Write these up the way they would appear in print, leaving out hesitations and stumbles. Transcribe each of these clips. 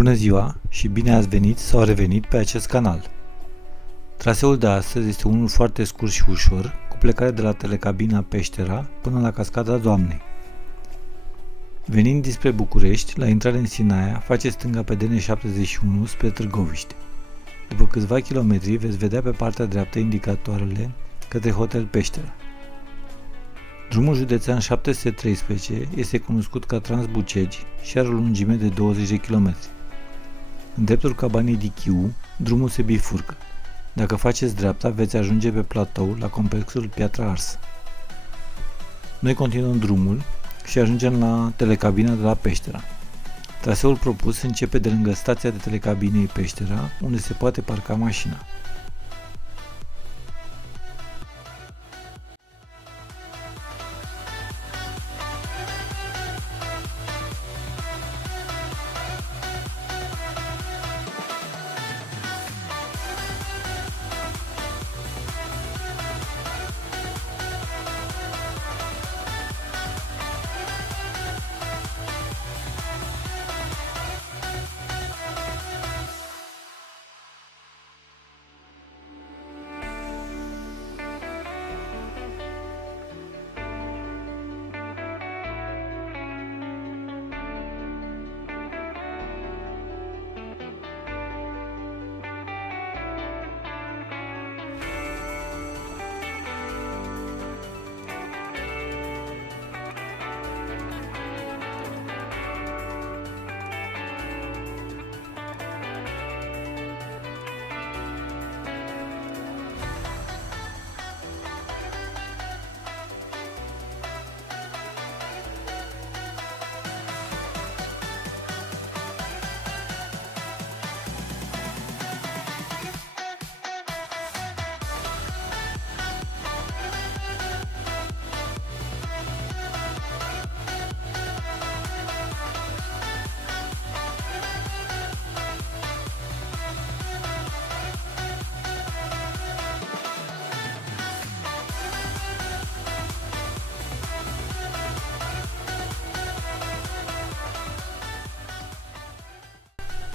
Bună ziua și bine ați venit sau revenit pe acest canal. Traseul de astăzi este unul foarte scurt și ușor, cu plecare de la telecabina Peștera până la Cascada Doamnei. Venind dinspre București, la intrare în Sinaia, faceți stânga pe DN71 spre Târgoviște. După câțiva kilometri veți vedea pe partea dreaptă indicatoarele către Hotel Peștera. Drumul județean 713 este cunoscut ca Transbucegi și are o lungime de 20 de km. În dreptul cabanei Dichiu, drumul se bifurcă. Dacă faceți dreapta, veți ajunge pe platou la complexul Piatra Arsă. Noi continuăm drumul și ajungem la telecabina de la Peștera. Traseul propus începe de lângă stația de telecabinei Peștera, unde se poate parca mașina.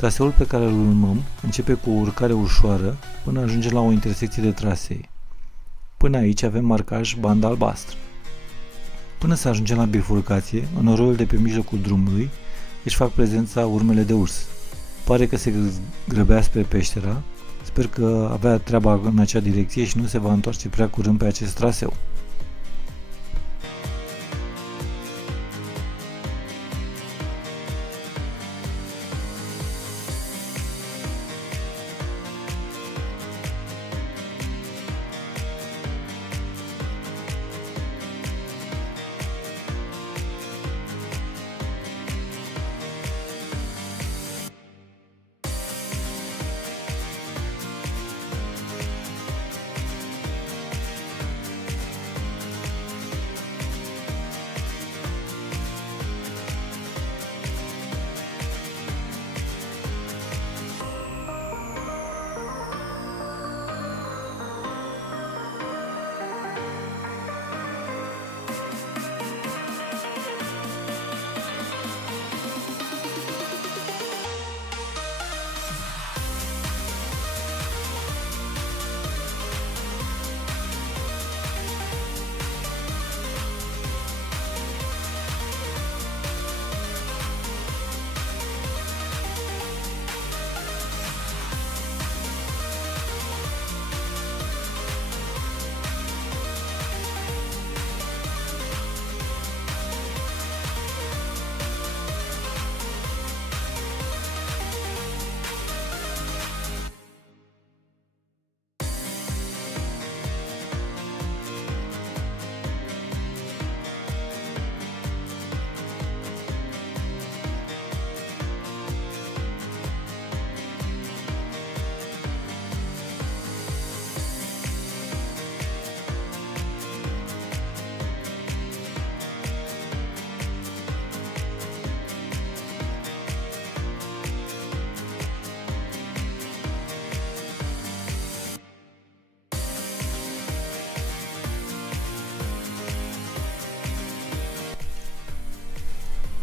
Traseul pe care îl urmăm începe cu o urcare ușoară până ajunge la o intersecție de trasee. Până aici avem marcaj bandă albastră. Până să ajungem la bifurcație, în noroiul de pe mijlocul drumului își fac prezența urmele de urs. Pare că se grăbea spre Peștera, sper că avea treaba în acea direcție și nu se va întoarce prea curând pe acest traseu.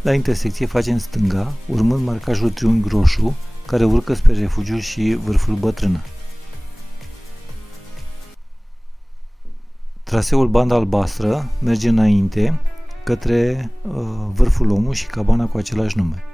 La intersecție facem stânga, urmând marcajul triunghi roșu, care urcă spre refugiu și vârful Bătrână. Traseul banda albastră merge înainte, către vârful Omul și cabana cu același nume.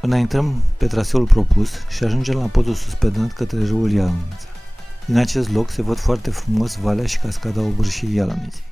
Înaintăm pe traseul propus și ajungem la podul suspendat către râul Ialomnița. Din acest loc se văd foarte frumos valea și cascada Obârșiei Ialomniței.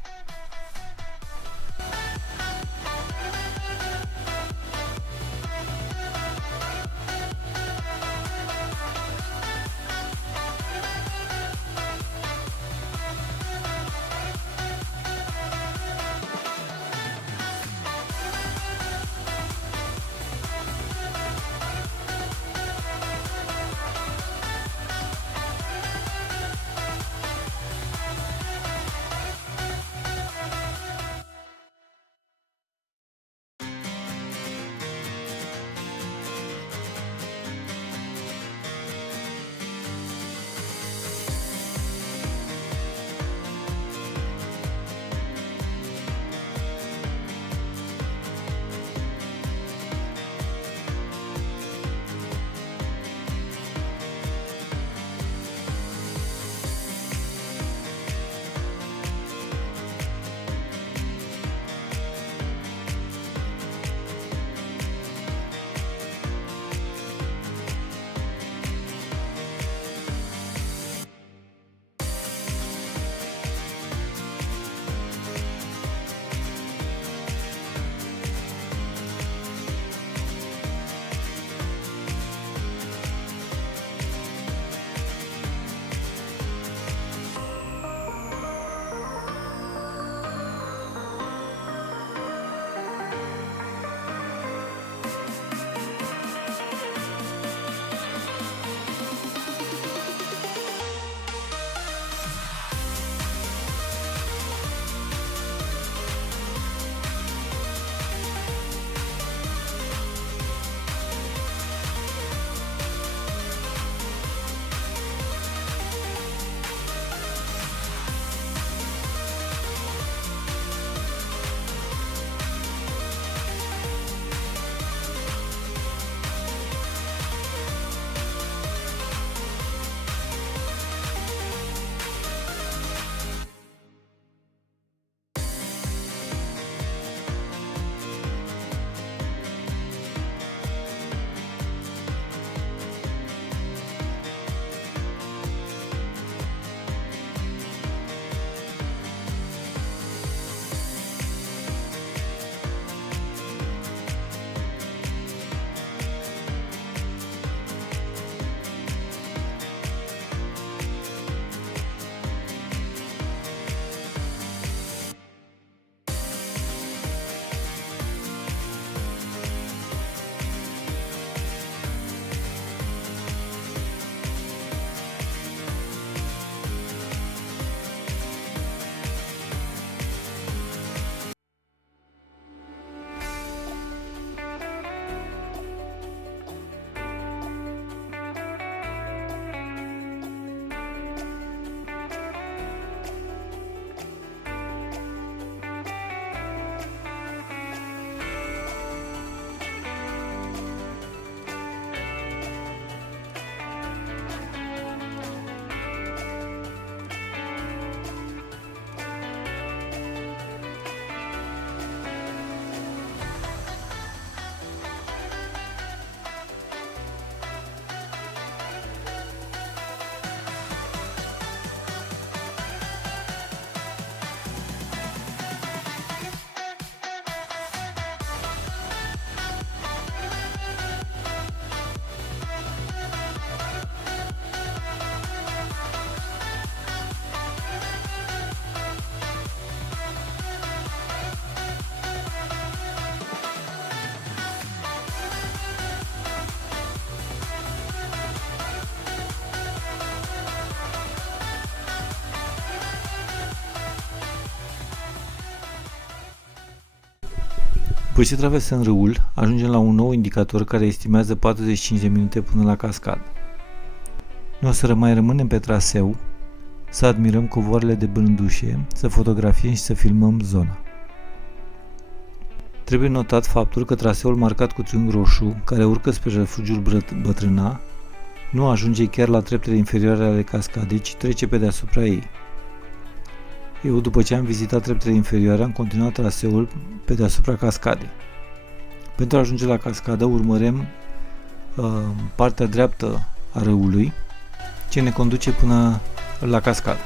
După ce traversăm râul, ajungem la un nou indicator care estimează 45 de minute până la cascadă. Noi o să mai rămânem pe traseu, să admirăm covoarele de brândușe, să fotografiem și să filmăm zona. Trebuie notat faptul că traseul marcat cu triunghi roșu, care urcă spre refugiul Bătrâna, nu ajunge chiar la treptele inferioare ale cascadei, ci trece pe deasupra ei. Eu, după ce am vizitat treptele inferioare, am continuat traseul pe deasupra cascadei. Pentru a ajunge la cascadă, urmărem partea dreaptă a râului, ce ne conduce până la cascadă.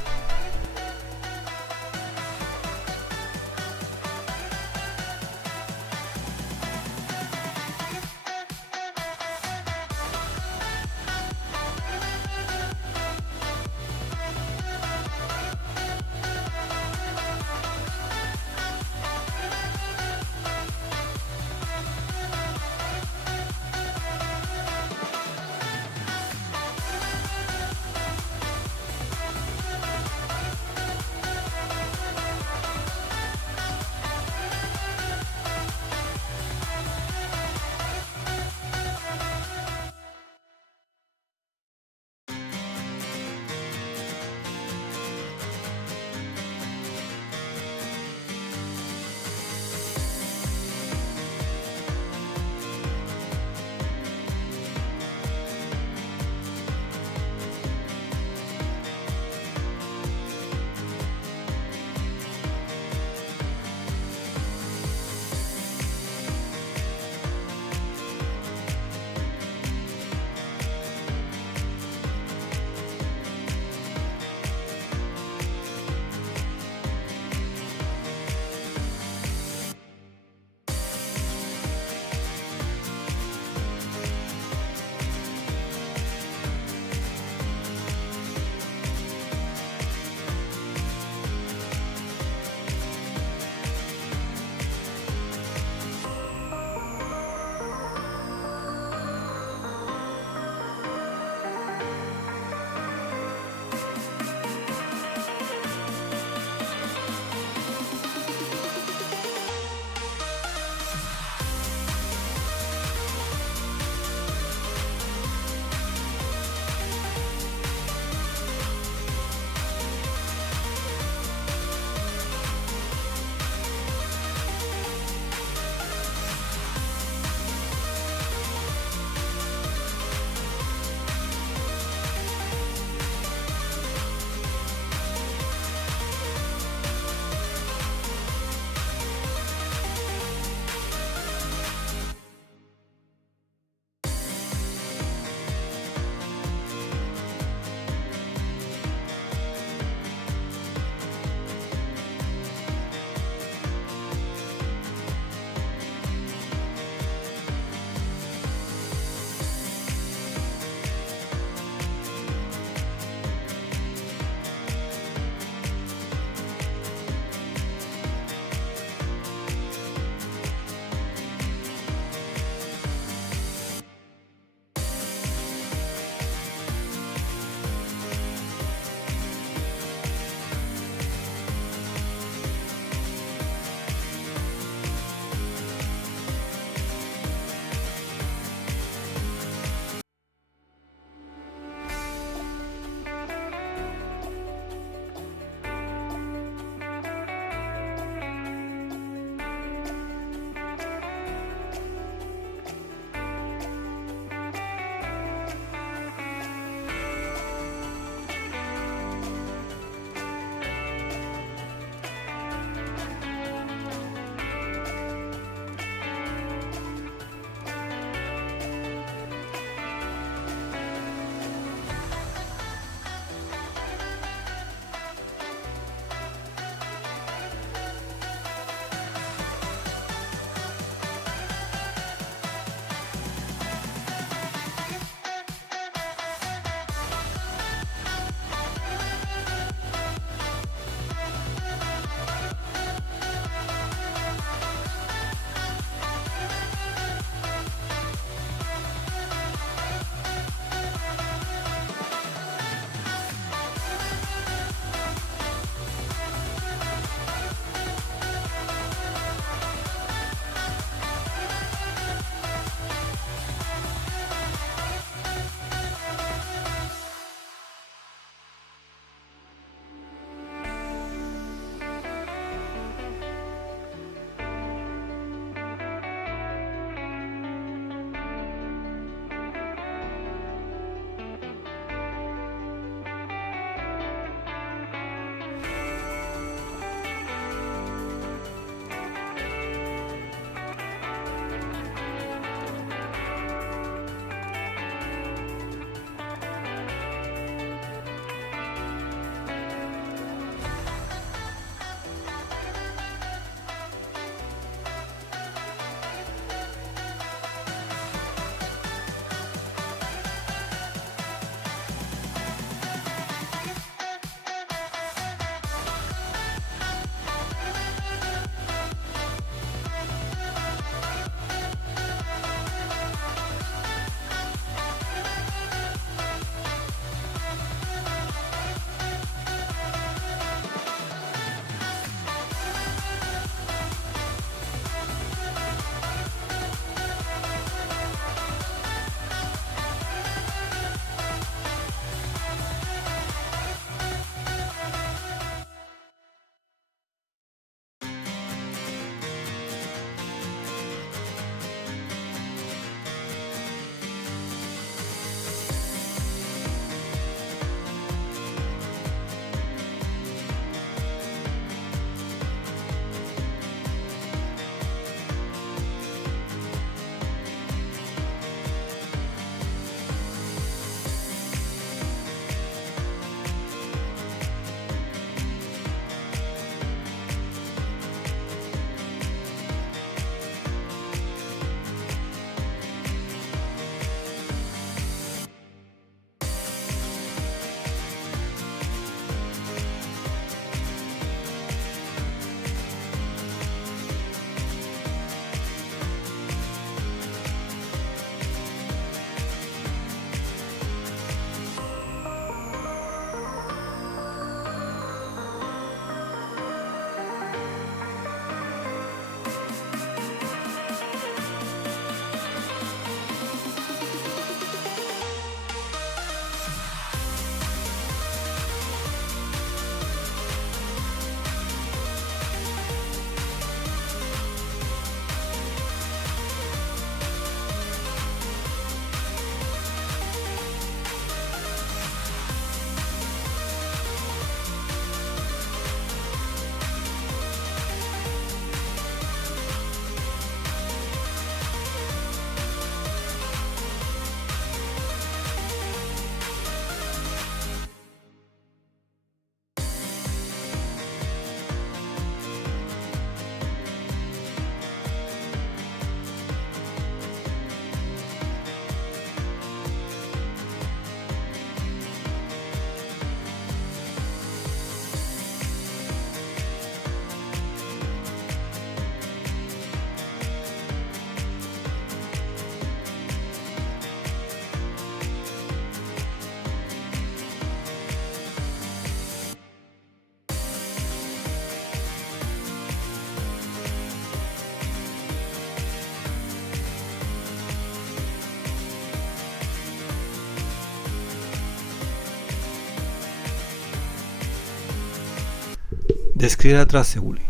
Descrierea traseului.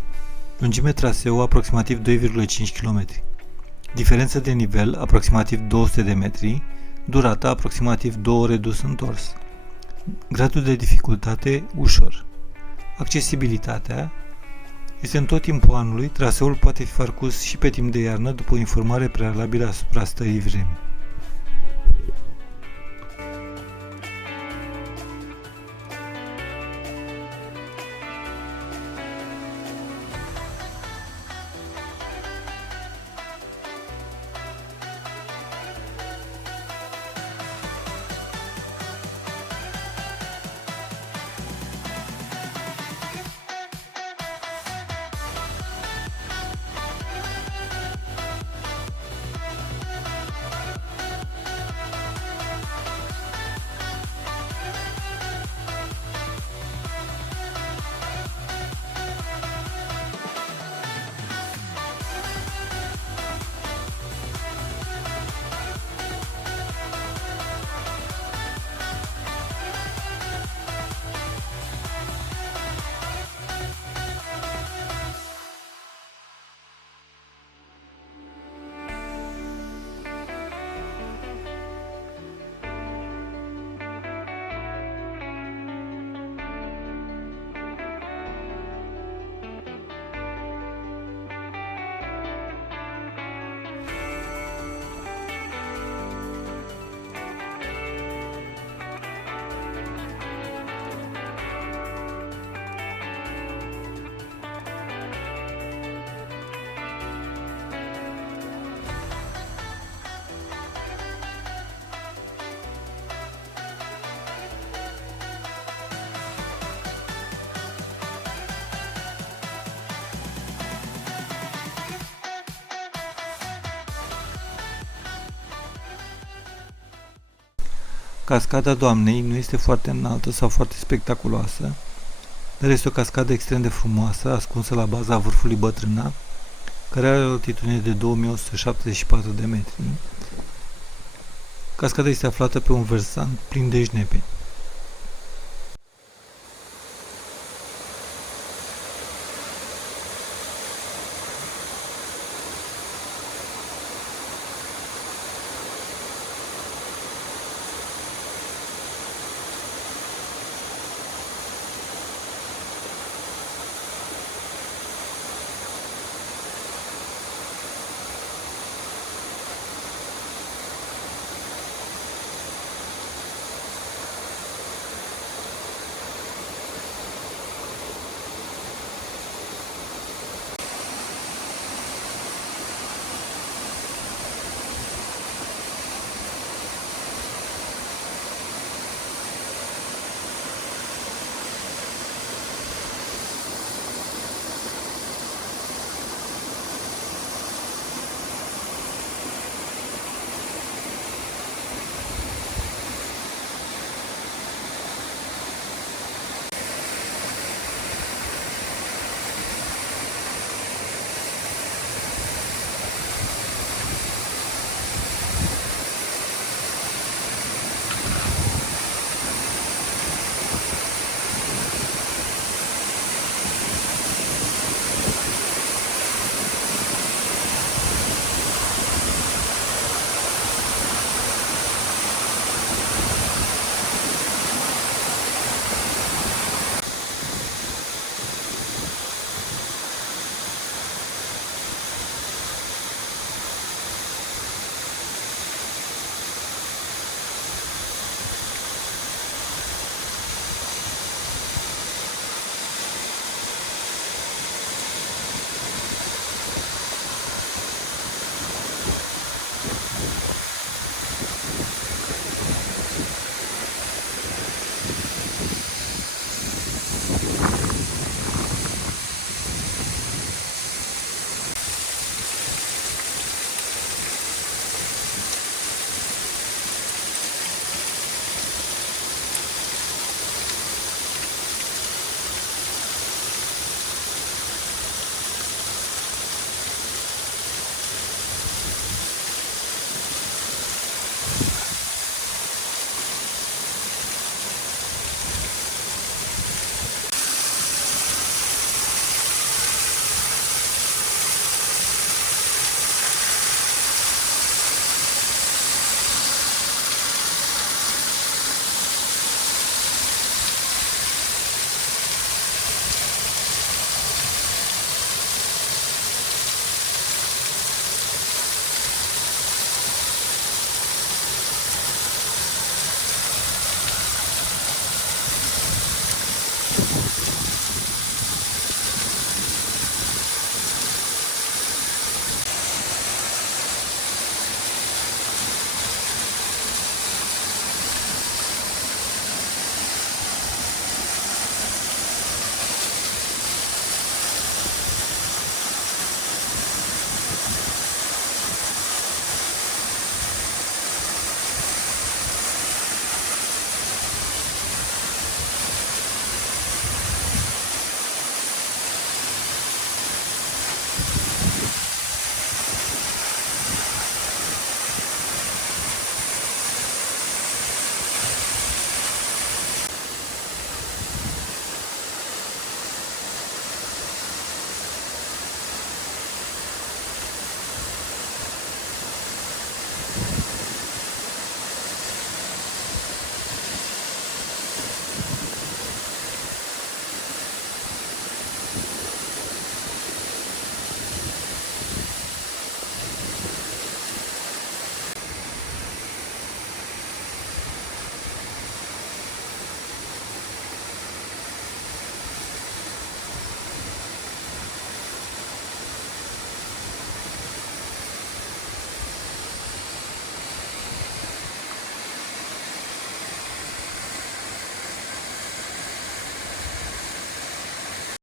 Lungime traseu aproximativ 2,5 km. Diferență de nivel aproximativ 200 de metri. Durata aproximativ 2 ore dus întors. Gradul de dificultate ușor. Accesibilitatea. Este în tot timpul anului, traseul poate fi parcurs și pe timp de iarnă după o informare prealabilă asupra stării vremii. Cascada Doamnei nu este foarte înaltă sau foarte spectaculoasă, dar este o cascadă extrem de frumoasă, ascunsă la baza vârfului Bătrâna, care are o altitudine de 2174 de metri. Cascada este aflată pe un versant plin de jnepeni.